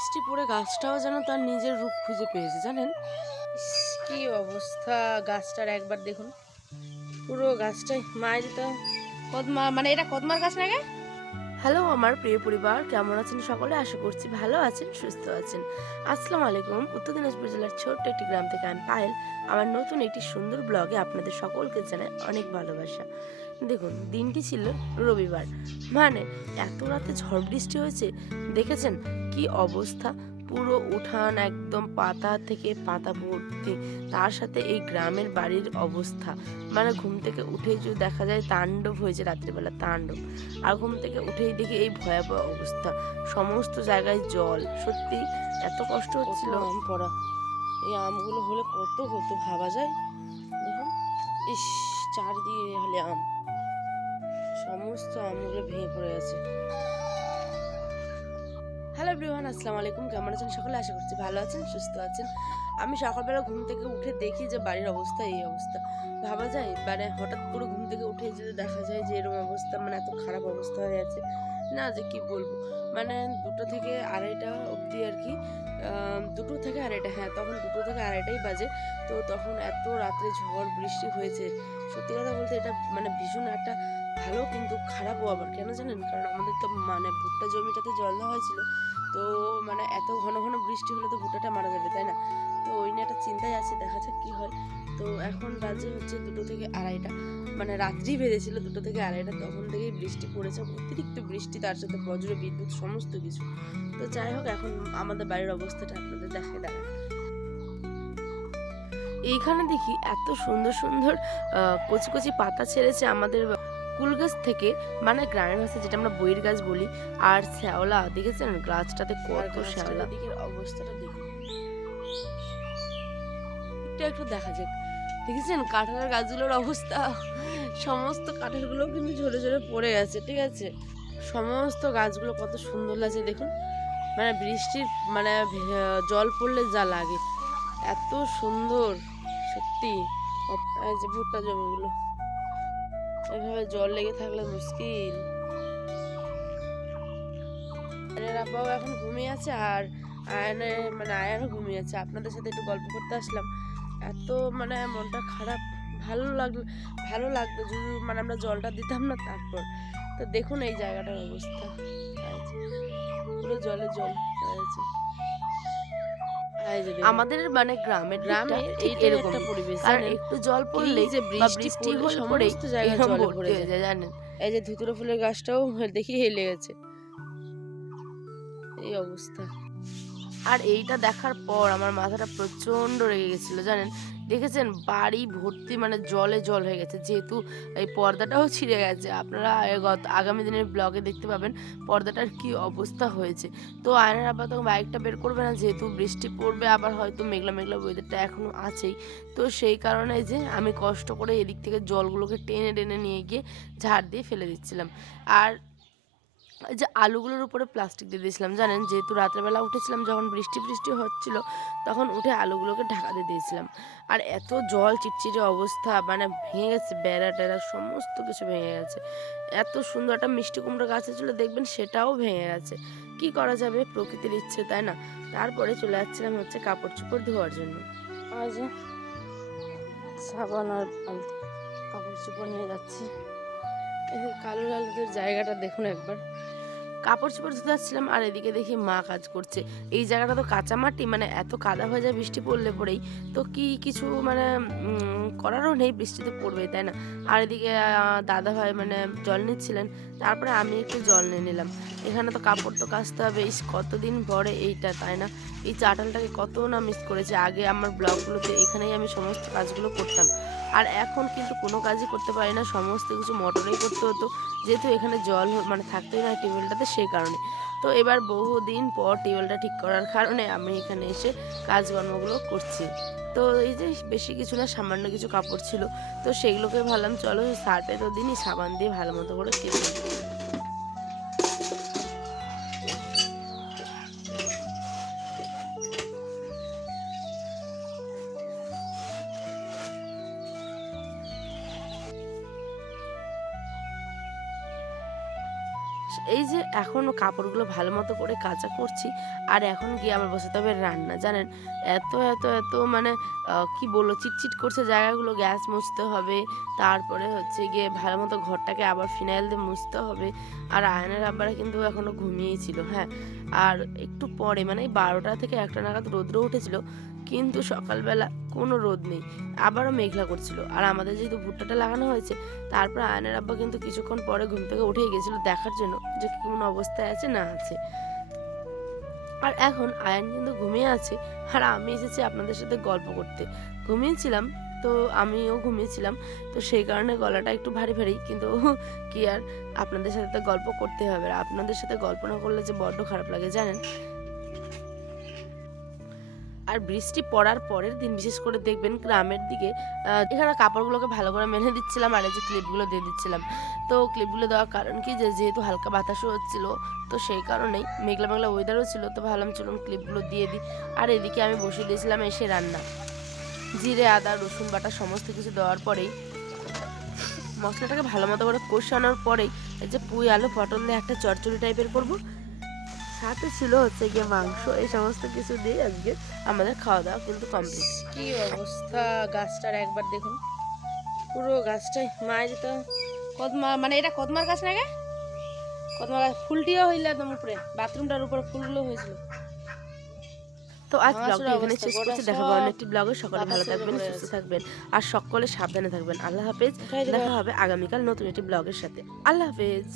বৃষ্টি পড়ে গাছটাও যেন তার নিজের রূপ খুঁজে পেয়েছে, জানেন? ইস, কি অবস্থা গাছটার একবার দেখুন। পুরো গাছটাই মায়ের তো কদমা, মানে এটা কদমার গাছ নাকি। হ্যালো আমার প্রিয় পরিবার, কেমন আছেন সকলে? আশা করছি ভালো আছেন, সুস্থ আছেন। আসসালামু আলাইকুম। উত্তর দিনাজপুর জেলার ছোট্ট একটি গ্রাম থেকে আমি পায়েল। আমার নতুন একটি সুন্দর ব্লগে আপনাদের সকলকে জানাই অনেক ভালোবাসা। দেখুন, দিনটি ছিল রবিবার, মানে এত রাতে ঝড় বৃষ্টি হয়েছে, দেখেছেন কি অবস্থা? পুরো উঠান একদম পাতা থেকে পাতা ভর্তি। তার সাথে এই গ্রামের বাড়ির অবস্থা, মানে ঘুম থেকে উঠেই যদি দেখা যায় তাণ্ডব হয়েছে রাত্রিবেলা, তাণ্ডব। আর ঘুম থেকে উঠেই দেখি এই ভয়াবহ অবস্থা, সমস্ত জায়গায় জল। সত্যি এত কষ্ট হচ্ছিল। আম পড়া, এই আমগুলো হলে কত হতো ভাবা যায়। দেখুন, ইস, চারদিকে হলে আম, সমস্ত আমগুলো ভেঙে পড়ে আছে। হ্যালো এভরিওয়ান, আসসালামু আলাইকুম। কেমন আছেন সকলে? আশা করছি ভালো আছেন, সুস্থ আছেন। আমি সকালবেলা ঘুম থেকে উঠে দেখি যে বাড়ির অবস্থা এই অবস্থা। ভাবা যায়, মানে হঠাৎ করে ঘুম থেকে উঠে যদি দেখা যায় যে এরকম অবস্থা, মানে এত খারাপ অবস্থা হয়ে আছে, না যে কি বলবো। মানে 2টো থেকে আড়াইটা অবধি আর কি, 2টো থেকে আড়াইটা, হ্যাঁ তখন 2টো থেকে আড়াইটাই বাজে। তো তখন এত রাত্রে ঝড় বৃষ্টি হয়েছে। সত্যি কথা বলতে এটা মানে ভীষণ একটা ভালো, কিন্তু খারাপও আবার। কেন জানেন? কারণ আমাদের তো মানে ভুট্টা জমিটাতে জল দেওয়া হয়েছিল। তো মানে এত ঘন ঘন বৃষ্টি হলে তো ভুট্টাটা মারা যাবে, তাই না? তো ওই নিয়ে একটা চিন্তায় আছে, দেখা যাক কি হয়। তো এখন বাজে হচ্ছে 2টো থেকে আড়াইটা, মানে রাত্রি বেজেছিল 2টো থেকে আড়াইটা, তখন থেকেই বৃষ্টি পড়েছে, অতিরিক্ত বৃষ্টি, তার সাথে বজ্র বিদ্যুৎ সমস্ত কিছু। তো যাই হোক, এখন আমাদের বাড়ির অবস্থাটা আপনাদের দেখায় দাঁড়ায়। এইখানে দেখি এত সুন্দর সুন্দর কচি কচি পাতা ছেড়েছে আমাদের কুল গাছ থেকে, মানে গ্রামের ভাষায় যেটা আমরা বইয়ের গাছ বলি। আর শ্যাওলা দেখেছেন গাছটাতে কত শ্যাওলা। দিকের অবস্থাটা দেখুন, একটু একটু দেখা যাক। দেখেছেন কাঁঠালের গাছগুলোর অবস্থা, সমস্ত কাঁঠালগুলো কিন্তু ঝরে ঝরে পড়ে গেছে, ঠিক আছে? সমস্ত গাছগুলো কত সুন্দর লাগছে দেখুন, মানে বৃষ্টির মানে জল পড়লে যা লাগে, এত সুন্দর সত্যি। এই যে ভুট্টা জমিগুলো, এভাবে জল লেগে থাকলে মুশকিল। আয়নের আব্বাও এখন ঘুমিয়ে আছে, আর আয়নের মানে আয়ানও ঘুমিয়ে আছে। আপনাদের সাথে একটু গল্প করতে আসলাম। এত মানে মনটা খারাপ, ভালো লাগলো, ভালো লাগতো যদি মানে আমরা জলটা দিতাম না তারপর। তো দেখুন এই জায়গাটার অবস্থা, পুরো জলে জল হয়ে আছে। আমাদের মানে গ্রামে ঠিক এরকম একটা পরিবেশ, কারণ একটু জল পড়লেই যে বৃষ্টি হলে পড়েই এরকম ভর্তি হয়ে যায়, জানেন? এই যে ধুতুরা ফুলের গাছটাও দেখি হেলে গেছে, এই অবস্থা। আর এইটা দেখার পর আমার মাথাটা প্রচন্ড রেগে গেছিল, জানেন? দেখেছেন বাড়ি ভর্তি মানে জলে জল হয়ে গেছে, যেহেতু এই পর্দাটাও ছিঁড়ে গেছে। আপনারা আগামী দিনের ব্লগে দেখতে পাবেন পর্দাটার কি অবস্থা হয়েছে। তো আয়নার আবার তখন বাইকটা বের করবে না, যেহেতু বৃষ্টি পড়বে, আবার হয়তো মেঘলা মেঘলা ওয়েদারটা এখনো আছেই। তো সেই কারণে যে আমি কষ্ট করে এদিক থেকে জলগুলোকে টেনে টেনে নিয়ে গিয়ে ঝাড় দিয়ে ফেলে দিচ্ছিলাম। আর এই যে আলুগুলোর উপরে প্লাস্টিক দিয়ে দিয়েছিলাম, জানেন? যেহেতু রাত্রেবেলা উঠেছিলাম, যখন বৃষ্টি বৃষ্টি হচ্ছিল, তখন উঠে আলুগুলোকে ঢাকা দিয়ে দিয়েছিলাম। আর এত জল চিটচিটে অবস্থা, মানে ভেঙে গেছে, বেড়া টেরা সমস্ত কিছু ভেঙে গেছে। এত সুন্দর একটা মিষ্টি কুমড়ো গাছ ছিল, দেখবেন সেটাও ভেঙে গেছে। কি করা যাবে, প্রকৃতির ইচ্ছে, তাই না? তারপরে চলে যাচ্ছিলাম হচ্ছে কাপড় চোপড় ধোয়ার জন্য। আজ সাবান আর বালতি, কাপড় চোপড় নিয়ে যাচ্ছি। এই কালো আলুদের জায়গাটা দেখুন একবার। কাপড় চোপড় ধুতে যাচ্ছিলাম, আর এদিকে দেখি মা কাজ করছে। এই জায়গাটা তো কাঁচা মাটি, মানে এত কাদা হয়ে যায় বৃষ্টি পড়লে পরেই। তো কি কিছু মানে করারও নেই, বৃষ্টিতে পড়বেই, তাই না? আর এদিকে দাদা ভাই মানে জল নিচ্ছিলেন, তারপরে আমি একটু জল নিয়ে নিলাম। এখানে তো কাপড় তো কাচতে হবে, ইস কতদিন পরে এইটা, তাই না? এই চাটালটাকে কত না মিস করেছে। আগে আমার ব্লগগুলোতে এখানেই আমি সমস্ত কাজগুলো করতাম, আর এখন কিন্তু কোনো কাজই করতে পারি না, সমস্ত কিছু মোটরেই করতে হতো, যেহেতু এখানে জল মানে থাকতোই না টিউবওয়েলটাতে, সেই কারণে। তো এবার বহুদিন পর টিউবওয়েলটা ঠিক করার কারণে আমি এখানে এসে কাজকর্মগুলো করছি। তো এই যে বেশি কিছু না, সামান্য কিছু কাপড় ছিল, তো সেগুলোকে ভাবলাম চলো শার্টে তো দিনই, সাবান দিয়ে ভালো মতো করে কেচে নিই। এই যে এখন কাপড়গুলো ভালো মতো করে কাচা করছি, আর এখন গিয়ে আবার বসাতে হবে রান্না। জানেন এত এত এত মানে কি বলবো, চিটচিট করছে জায়গাগুলো, গ্যাস মুছতে হবে, তারপরে হচ্ছে গিয়ে ভালো মতো ঘরটাকে আবার ফিনাইল দিয়ে মুছতে হবে। আর আয়নের আব্বারা কিন্তু এখনও ঘুমিয়েই ছিল। হ্যাঁ, আর একটু পরে মানে 12টা থেকে 1টা নাগাদ রৌদ্র উঠেছিল, কিন্তু সকালবেলা কোনো রোদ নেই, আবারও মেঘলা করছিল। আর আমাদের যেহেতু ভুট্টাটা লাগানো হয়েছে, তারপর আয়নের আব্বা কিন্তু কিছুক্ষণ পরে ঘুম থেকে উঠেই গেছিলো দেখার জন্য যে কেমন অবস্থায় আছে না আছে। আর এখন আয়ান কিন্তু ঘুমিয়ে আছে, আর আমি এসেছি আপনাদের সাথে গল্প করতে। ঘুমিয়েছিলাম তো, আমিও ঘুমিয়েছিলাম, তো সেই কারণে গলাটা একটু ভারী ভারী, কিন্তু কি আর, আপনাদের সাথে তো গল্প করতে হবে, আর আপনাদের সাথে গল্প না করলে যে বড্ড খারাপ লাগে জানেন। আর বৃষ্টি পড়ার পরের দিন বিশেষ করে দেখবেন গ্রামের দিকে এখানে কাপড়গুলোকে ভালো করে মেলে দিচ্ছিলাম, আর এই যে ক্লিপগুলো দিয়ে দিচ্ছিলাম। তো ক্লিপগুলো দেওয়ার কারণ কি, যে যেহেতু হালকা বাতাসও হচ্ছিল, তো সেই কারণেই মেঘলা মেঘলা ওয়েদারও ছিল, তো ভাবলাম চলুন ক্লিপগুলো দিয়ে দিই। আর এদিকে আমি বসিয়ে দিয়েছিলাম এসে রান্না। জিরে, আদা, রসুন বাটা সমস্ত কিছু দেওয়ার পরেই মশলাটাকে ভালো মতো করে কষানোর পরেই এই যে পুঁই আলু পটল দিয়ে একটা চচ্চড়ি টাইপের করব, সাথে ছিল হচ্ছে গিয়ে মাংস। এই সমস্ত কিছু দিয়ে আজকে আমাদের খাওয়া দাওয়া কিন্তু কমপ্লিট। কি অবস্থা গাছটার একবার দেখুন, পুরো গাছটাই মায়ের তো কদমা, মানে এটা কদমার গাছ না গে, কদমা গাছ ফুলটিও হইলে একদম উপরে, বাথরুমটার উপরে ফুলগুলো হয়েছিল। তো আজ ব্লগটা এখানে শেষ করছি, দেখাবো অন্য একটি ব্লগে। সকলে ভালো থাকবেন, সুস্থ থাকবেন, আর সকলে সাবধানে থাকবেন। আল্লাহ হাফেজ, দেখা হবে আগামীকাল নতুন একটি ব্লগের সাথে। আল্লাহ হাফেজ।